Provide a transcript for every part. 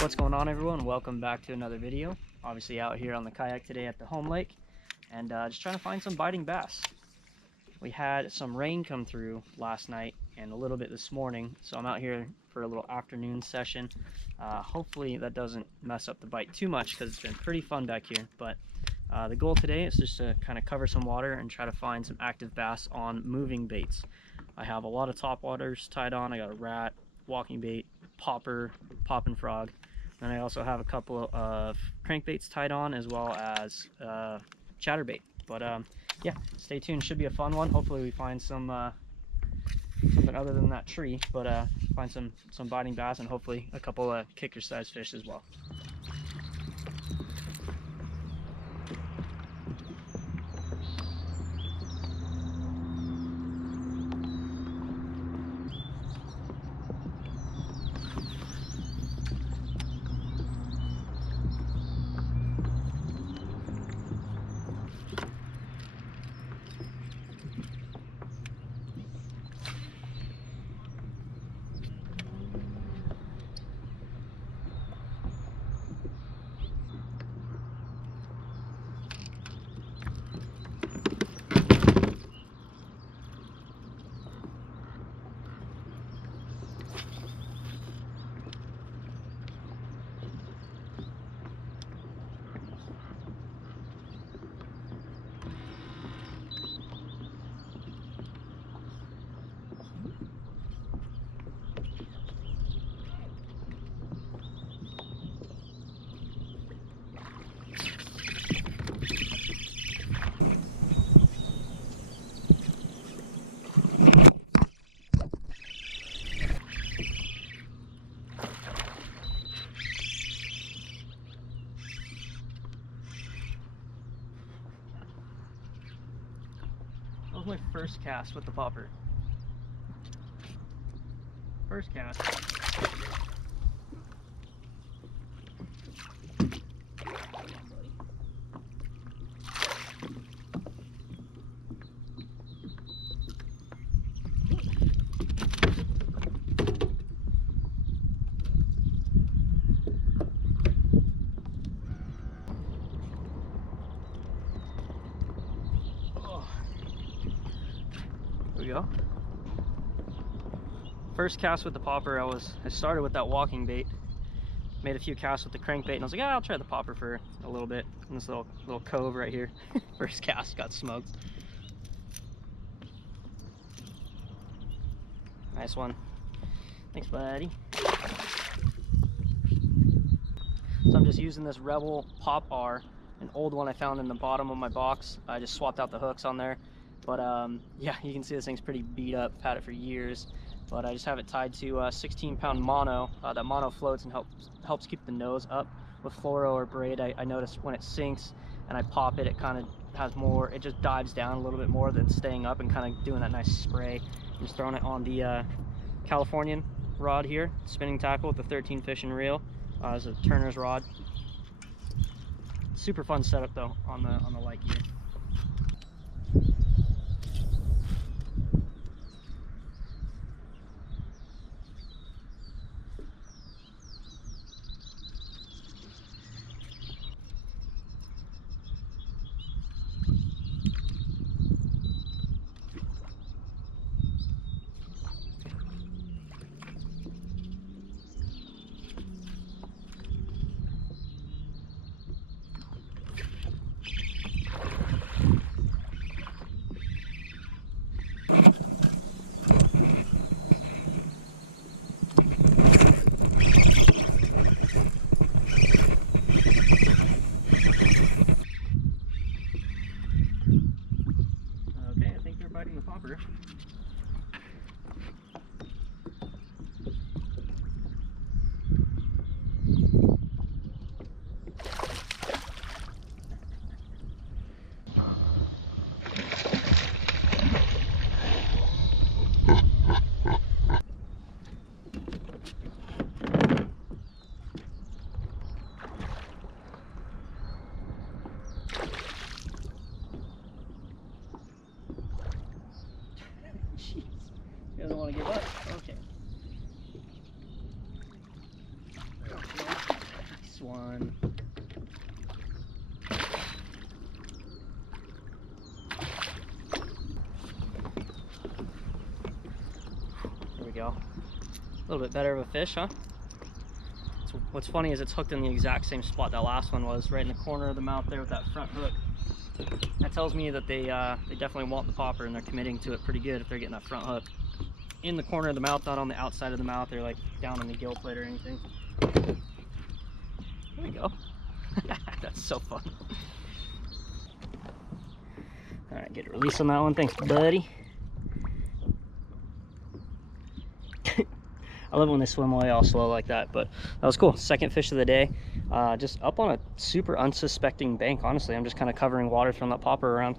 What's going on, everyone? Welcome back to another video. Obviously out here on the kayak today at the home lake, and just trying to find some biting bass. We had some rain come through last night and a little bit this morning, so I'm out here for a little afternoon session. Hopefully that doesn't mess up the bite too much because it's been pretty fun back here. But the goal today is just to kind of cover some water and try to find some active bass on moving baits. I have a lot of topwaters tied on. I got a rat, walking bait, popper, popping frog. And I also have a couple of crankbaits tied on, as well as chatterbait. But yeah, stay tuned. Should be a fun one. Hopefully we find some something other than that tree, but find some biting bass and hopefully a couple of kicker-sized fish as well. That was my first cast with the popper. First cast. There we go. First cast with the popper, I started with that walking bait, made a few casts with the crankbait, and I was like, I'll try the popper for a little bit in this little cove right here. First cast, got smoked. Nice one. Thanks, buddy. So I'm just using this Rebel Pop R, an old one I found in the bottom of my box. I just swapped out the hooks on there. But yeah, you can see this thing's pretty beat up. I've had it for years. But I just have it tied to a 16-pound mono. That mono floats and helps keep the nose up. With fluoro or braid, I noticed when it sinks and I pop it, it kind of has more, it just dives down a little bit more than staying up and kind of doing that nice spray. I'm just throwing it on the Californian rod here, spinning tackle with the 13 fishing reel. It's a Turner's rod. Super fun setup though on the light gear. Next one. There we go. A little bit better of a fish, huh? So what's funny is it's hooked in the exact same spot that last one was, right in the corner of the mouth there with that front hook. That tells me that they definitely want the popper and they're committing to it pretty good if they're getting that front hook in the corner of the mouth, not on the outside of the mouth or like down in the gill plate or anything. There we go. That's so fun. All right, get a release on that one. Thanks, buddy. I love when they swim away all slow like that, but that was cool. Second fish of the day. Just up on a super unsuspecting bank, honestly. I'm just kind of covering water, throwing that popper around.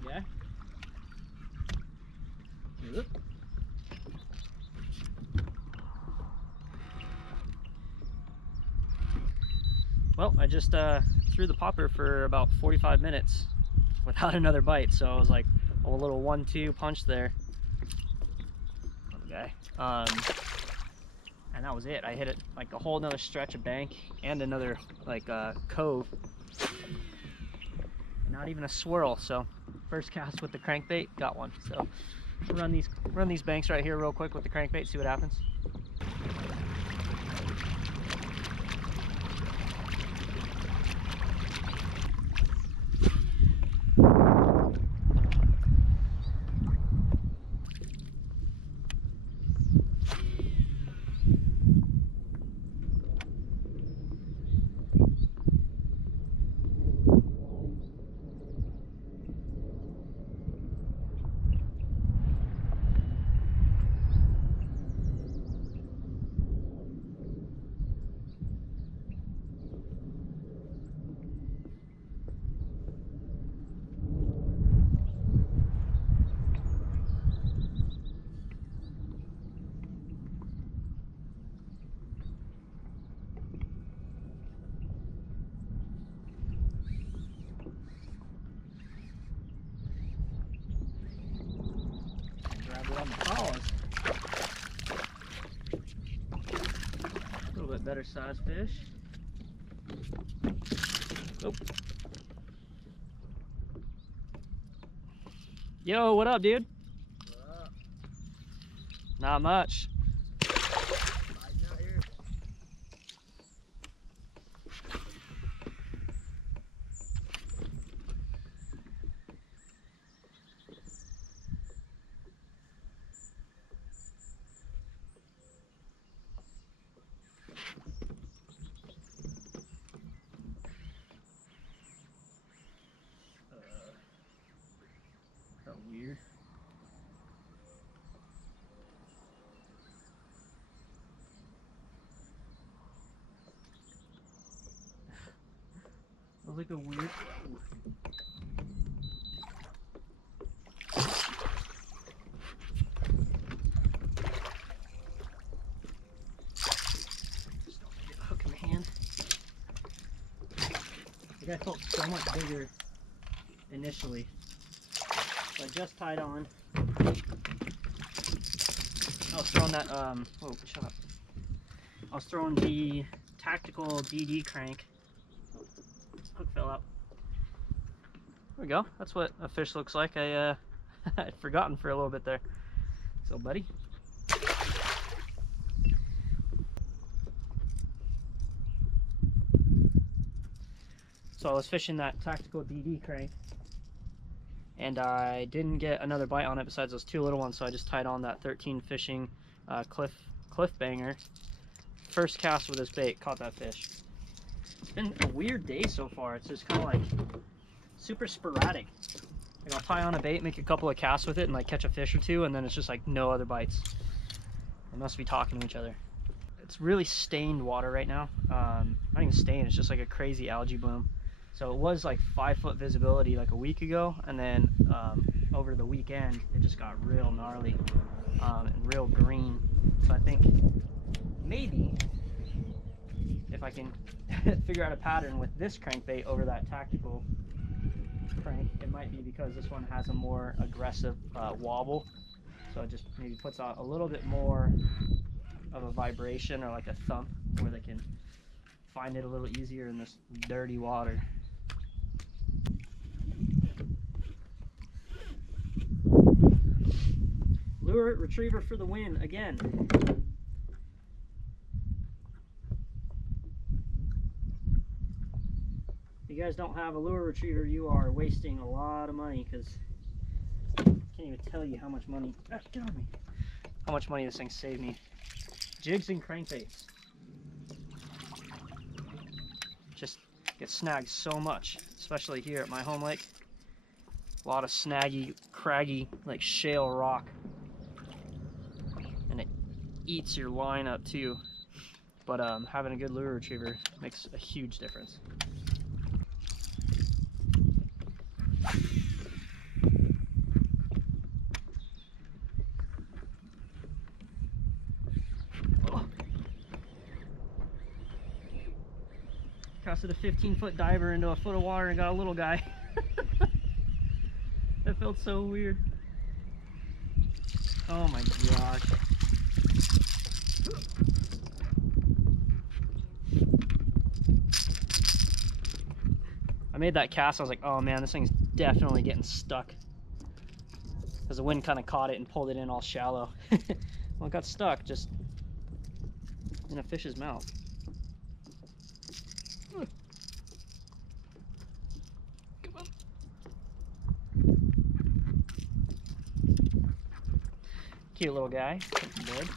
Okay. Well, I just threw the popper for about 45 minutes without another bite, so I was like a little 1-2 punch there. Okay. And that was it. I hit it like a whole another stretch of bank and another like cove. Not even a swirl. So first cast with the crankbait, got one. So run these banks right here real quick with the crankbait, see what happens. On the paws. A little bit better sized fish. Oh. Yo, what up, dude? What up? Not much. Biting out here. Felt weird. That was like a weird. Just don't get a hook in the hand. The guy felt so much bigger initially. So I just tied on. I was throwing that, oh, shut up. I was throwing the tactical DD crank. Hook fell out. There we go. That's what a fish looks like. I'd forgotten for a little bit there. So, buddy. So I was fishing that tactical DD crank, and I didn't get another bite on it besides those two little ones, so I just tied on that 13 fishing cliff banger. First cast with this bait, caught that fish. It's been a weird day so far. It's just kind of like super sporadic. Like I'll tie on a bait, make a couple of casts with it, and like catch a fish or two, and then it's just like no other bites. They must be talking to each other. it's really stained water right now. Not even stained, it's just like a crazy algae bloom. So it was like 5-foot visibility like a week ago, and then over the weekend it just got real gnarly and real green. So I think maybe if I can figure out a pattern with this crankbait over that tactical crank, it might be because this one has a more aggressive wobble. So it just maybe puts out a little bit more of a vibration or like a thump where they can find it a little easier in this dirty water. Lure retriever for the win again. If you guys don't have a lure retriever, you are wasting a lot of money, because I can't even tell you how much money, get on me, how much money this thing saved me. Jigs and crankbaits just get snagged so much, especially here at my home lake. A lot of snaggy, craggy, like shale rock, and it eats your line up too. But having a good lure retriever makes a huge difference. Casted a 15-foot diver into a foot of water and got a little guy. That felt so weird. Oh my gosh. I made that cast, I was like, oh man, this thing's definitely getting stuck. Because the wind kind of caught it and pulled it in all shallow. Well, it got stuck just in a fish's mouth. Come on. Cute little guy. Good.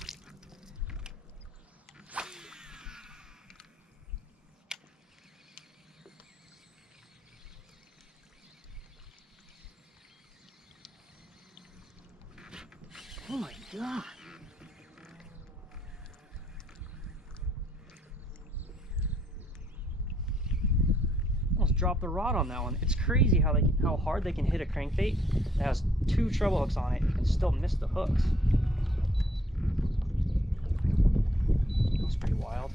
Oh my god. Almost dropped the rod on that one. It's crazy how hard they can hit a crankbait that has 2 treble hooks on it and still miss the hooks. That's pretty wild.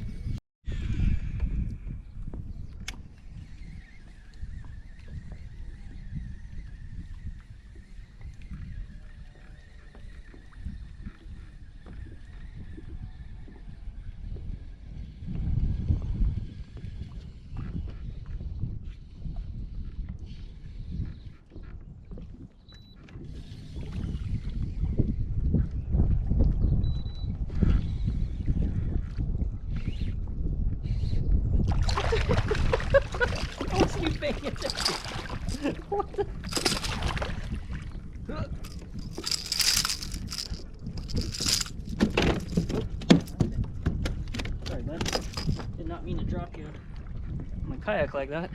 I wasn't even paying attention. What the? Sorry, bud. Did not mean to drop you on my kayak like that.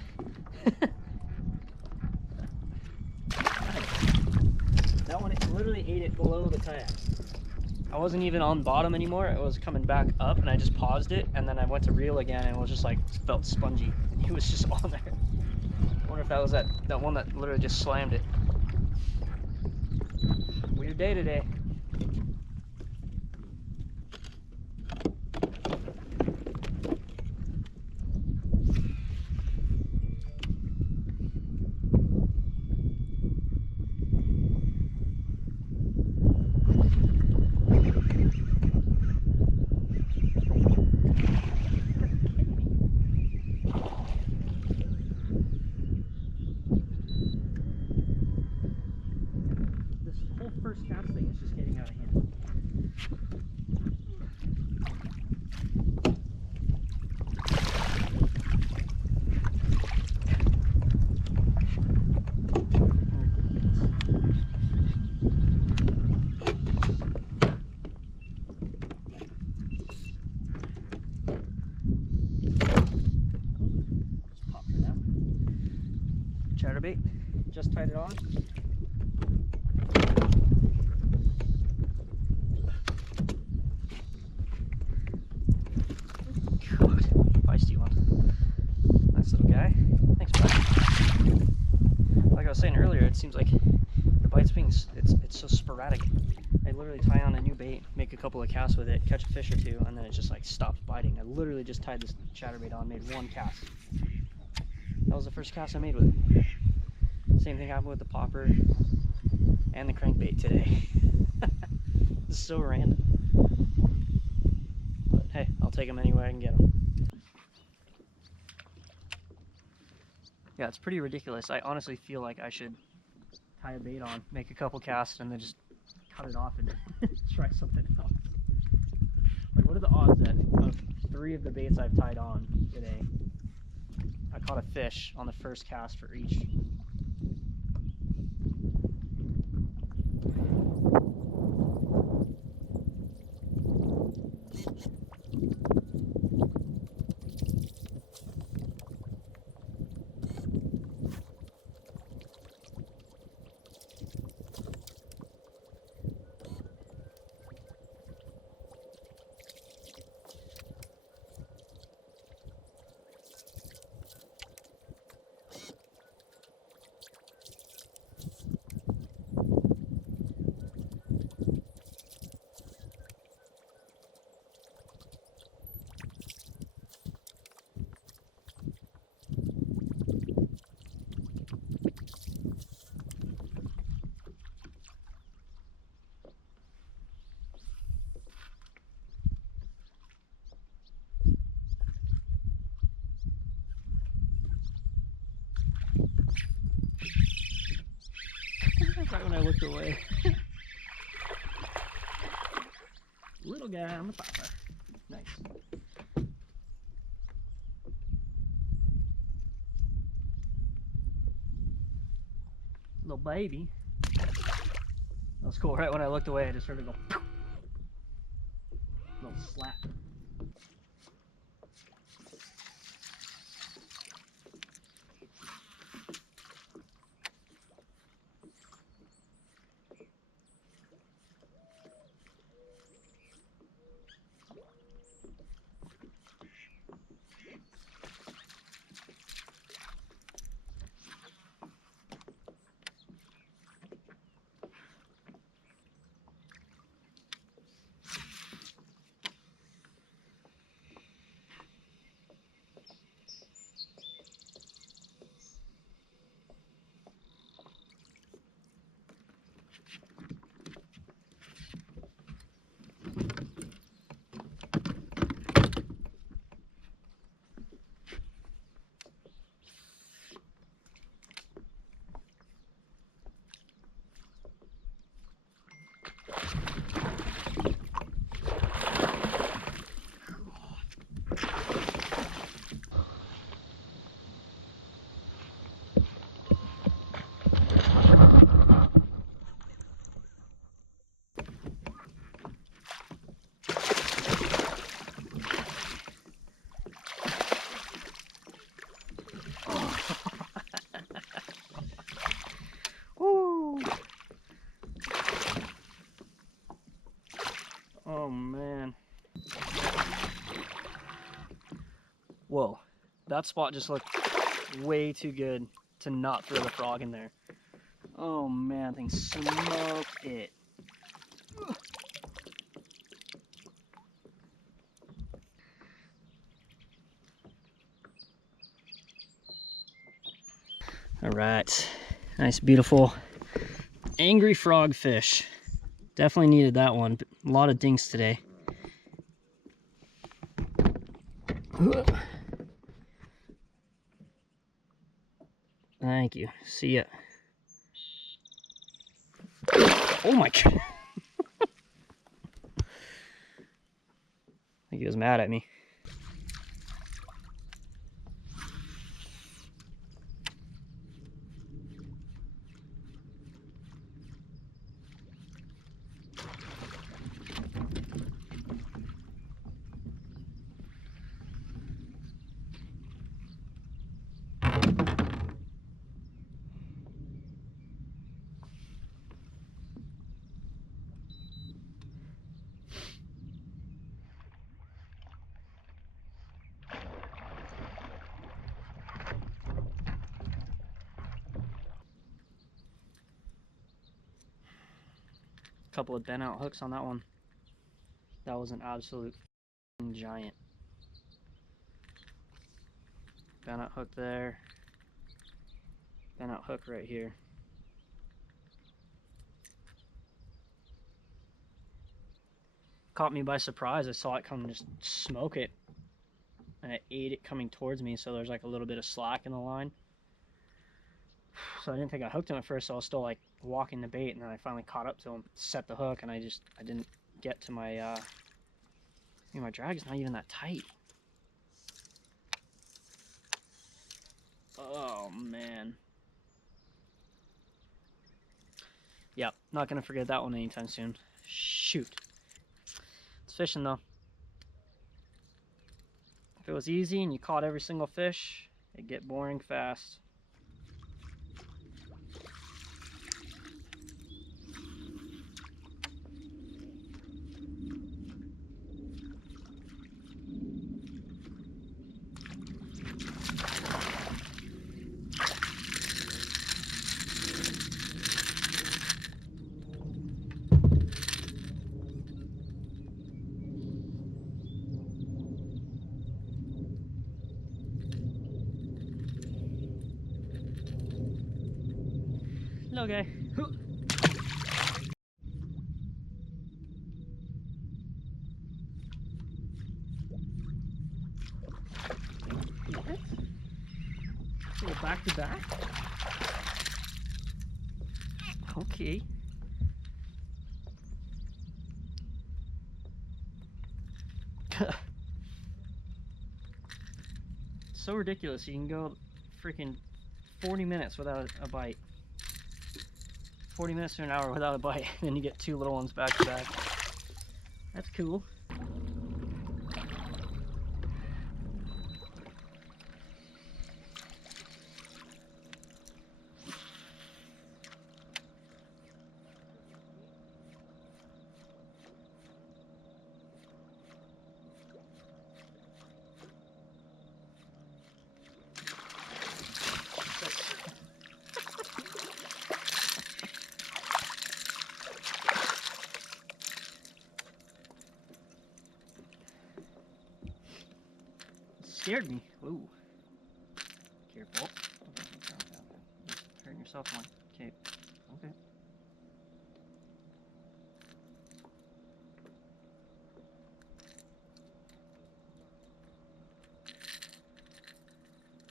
That one literally ate it below the kayak. I wasn't even on bottom anymore. It was coming back up, and I just paused it, and then I went to reel again, and it was just like felt spongy. It was just on there. I wonder if that was that one that literally just slammed it. Weird day today. First cast thing is just getting out of hand. Just pop it out. Chatterbait, just tied it on. seems like the bite's it's so sporadic. I literally tie on a new bait, make a couple of casts with it, catch a fish or two, and then it just like stops biting. I literally just tied this chatterbait on, made one cast. That was the first cast I made with it. Same thing happened with the popper and the crankbait today. It's so random. But hey, I'll take them anywhere I can get them. Yeah, it's pretty ridiculous. I honestly feel like I should tie a bait on, make a couple casts, and then just cut it off and try something else. Like, what are the odds that of 3 of the baits I've tied on today, I caught a fish on the first cast for each? Right when I looked away. Little guy on the popper. Nice. Little baby. That was cool. Right when I looked away, I just heard it go. Little slap. Oh man. Whoa. That spot just looked way too good to not throw the frog in there. Oh man, thing smoked it. All right, nice, beautiful, angry frogfish. Definitely needed that one. A lot of dinks today. Thank you. See ya. Oh my god. I think he was mad at me. A couple of bent out hooks on that one. That was an absolute giant. Bent out hook there. Bent out hook right here. Caught me by surprise. I saw it come and just smoke it. And it ate it coming towards me, so there's like a little bit of slack in the line. So I didn't think I hooked him at first, so I was still like walking the bait, and then I finally caught up to him, set the hook, and I didn't get to my my drag's not even that tight. Oh man. Yep, not gonna forget that one anytime soon. Shoot. It's fishing though. If it was easy and you caught every single fish, it'd get boring fast. Okay. What? So we're back to back? Okay. So ridiculous. You can go freaking 40 minutes without a bite. 40 minutes to an hour without a bite, and then you get two little ones back to back. That's cool. Scared me. Ooh. Careful. Hurting yourself one. Okay. Okay.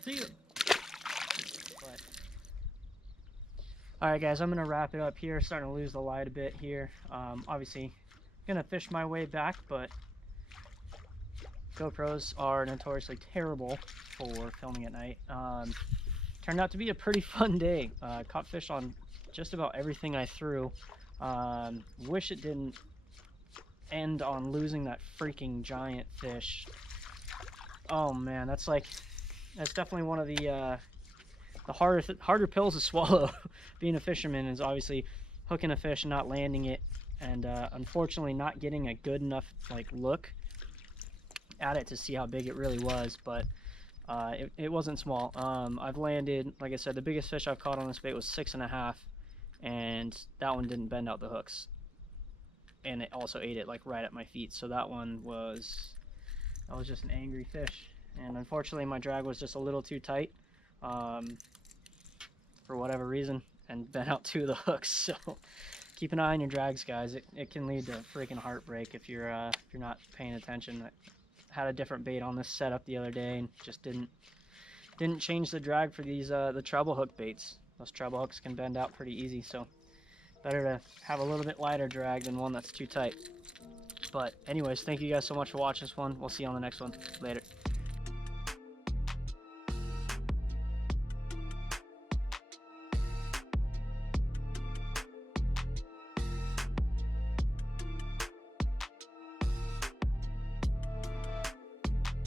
See you. Alright guys, I'm going to wrap it up here. Starting to lose the light a bit here. Obviously, going to fish my way back, but GoPros are notoriously terrible for filming at night. Turned out to be a pretty fun day. Caught fish on just about everything I threw. Wish it didn't end on losing that freaking giant fish. Oh man, that's definitely one of the harder pills to swallow. Being a fisherman is obviously hooking a fish and not landing it, and unfortunately not getting a good enough look at it to see how big it really was. But it wasn't small. I've landed, like I said, the biggest fish I've caught on this bait was 6.5, and that one didn't bend out the hooks, and it also ate it right at my feet. So that was just an angry fish, and unfortunately my drag was just a little too tight for whatever reason, and bent out 2 of the hooks. So keep an eye on your drags, guys. It can lead to freaking heartbreak if you're not paying attention. I had a different bait on this setup the other day and just didn't change the drag for these the treble hook baits. Those treble hooks can bend out pretty easy, so better to have a little bit lighter drag than one that's too tight. But anyways, thank you guys so much for watching this one. We'll see you on the next one. Later.